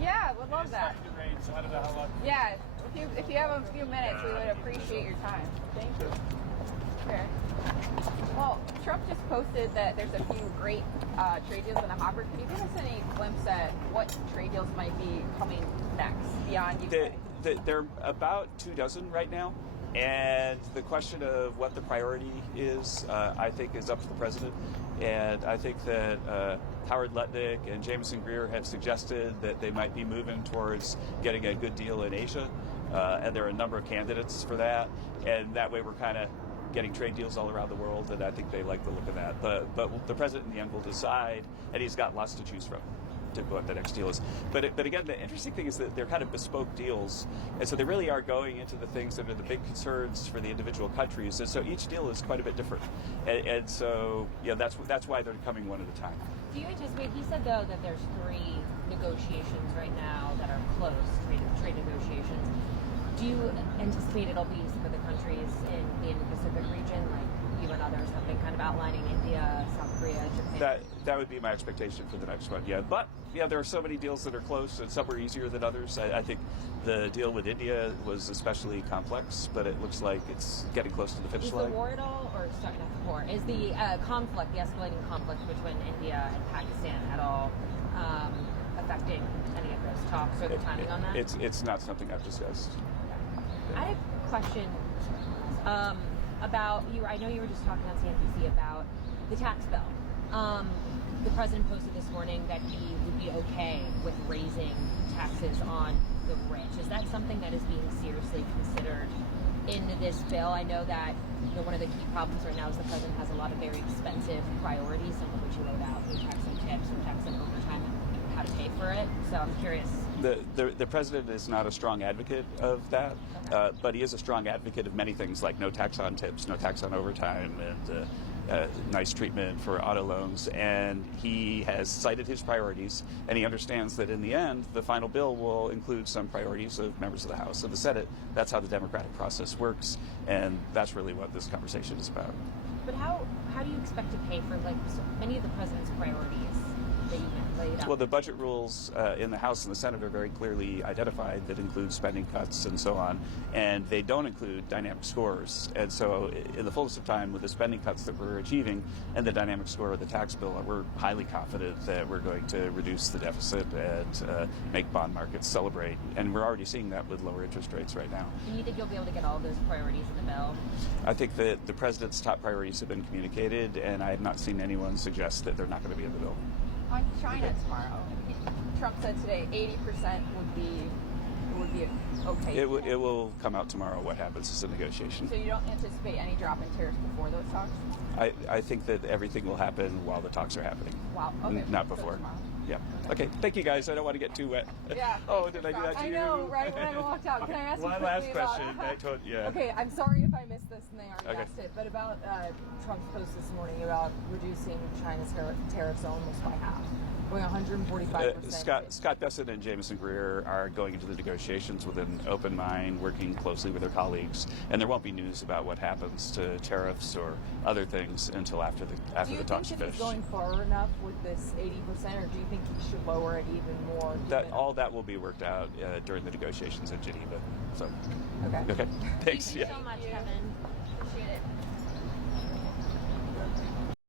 Yeah, would love that. It's starting to rain, so I don't know how long. Yeah, if you have a few minutes, we would appreciate your time. Thank you. Okay. Well, Trump just posted that there's a few great trade deals in the hopper. Can you give us any glimpse at what trade deals might be coming next beyond Ukraine? They're about 24 right now. And the question of what the priority is, I think, is up to the president. And I think that Howard Lutnick and Jameson Greer have suggested that they might be moving towards getting a good deal in Asia. And there are a number of candidates for that. And that way we're kind of getting trade deals all around the world. And I think they like the look of that. But the president in the end will decide, and he's got lots to choose from, to what the next deal is. But again, the interesting thing is that they're kind of bespoke deals. And so they really are going into the things that are the big concerns for the individual countries. And so each deal is quite a bit different. And so, yeah, that's why they're coming one at a time. Do you anticipate, he said, though, that there's 3 negotiations right now that are close, trade negotiations. Do you anticipate it'll be some of the countries in the Indo-Pacific region, like you and others have been kind of outlining, India, South Korea, Japan? That would be my expectation for the next one, yeah. But, yeah, there are so many deals that are close, and some are easier than others. I think the deal with India was especially complex, but it looks like it's getting close to the finish line. Is the war at all, or sorry, not the war, is the conflict, the escalating conflict between India and Pakistan at all affecting any of those talks or the timing on that? It's not something I've discussed. I had a question about you. I know you were just talking on CNBC about the tax bill. The president posted this morning that he would be okay with raising taxes on the rich. Is that something that is being seriously considered in this bill? I know that one of the key problems right now is the president has a lot of very expensive priorities, some of which he laid out: new tax on tips, new tax on overtime, and how to pay for it. So I'm curious. The president is not a strong advocate of that, okay. But he is a strong advocate of many things like no tax on tips, no tax on overtime, and nice treatment for auto loans. And he has cited his priorities, and he understands that in the end, the final bill will include some priorities of members of the House and the Senate. That's how the democratic process works, and that's really what this conversation is about. But how do you expect to pay for so many of the president's priorities that you laid out? Well, the budget rules in the House and the Senate are very clearly identified that include spending cuts and so on, and they don't include dynamic scores. And so in the fullest of time, with the spending cuts that we're achieving and the dynamic score of the tax bill, we're highly confident that we're going to reduce the deficit and make bond markets celebrate. And we're already seeing that with lower interest rates right now. Do you think you'll be able to get all of those priorities in the bill? I think that the president's top priorities have been communicated, and I have not seen anyone suggest that they're not going to be in the bill. On China tomorrow, Trump said today 80% would be okay. It will come out tomorrow what happens in the negotiation. So you don't anticipate any drop in tariffs before those talks? I think that everything will happen while the talks are happening. Wow. Okay. Not before. Yeah. Okay. Thank you, guys. I don't want to get too wet. Yeah. Oh, did I do that to you? I know, right when I walked out. Can I ask you one quickly last question? Yeah. Okay, I'm sorry if I missed this and they already asked it, but about Trump's post this morning about reducing China's tariffs almost by half. Going 145%. Scott Bessent and Jameson Greer are going into the negotiations with an open mind, working closely with their colleagues, and there won't be news about what happens to tariffs or other things until after the talks are finished. Do you think he's going far enough with this 80%, or do you think he should lower it even more? All that will be worked out during the negotiations in Geneva. So, okay. Thanks. Thank you so much, Kevin. Appreciate it.